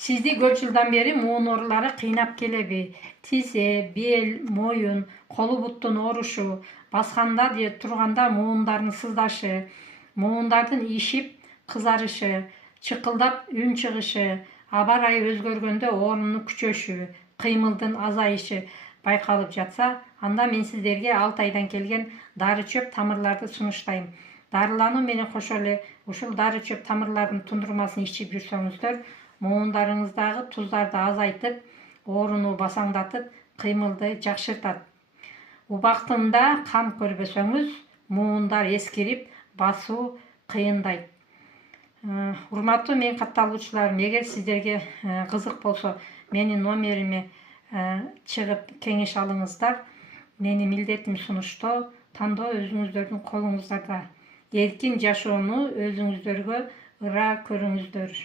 Сизди көп жылдан бери муун оорулары кыйнап келеби? Тизе, бел, моюн, колу буттун оорушу, басканда же турганда муундардын сыздашы, муундардын ишип, кызарышы, чыкылдап үн чыгышы, аба ырайы өзгөргөндө оорунун күчөшү, кыймылдын азайышы байкалып жатса, анда мен сиздерге Алтайдан келген дары чөп тамырларды сунуштайм. Дарылануу менен кошо эле ушул дары чөп тамырлардын тундурмасын ичип жүрсөңүздөр, муундарыңыздагы туздарды азайтып, ооруну басаңдатып, кыймылды жакшыртат. Убактында кам көрбөсөңүз, муундар эскирип, басуу кыйындайт. Урматтуу менин катталуучуларым, эгер сиздерге кызык болсо, менин номериме чыгып кеңеш алыңыздар. Менин милдетим сунуштоо, тандоо өзүңүздөрдүн колуңуздарда. Эркин жашоону өзүңүздөргө ыра көрүңүздөр.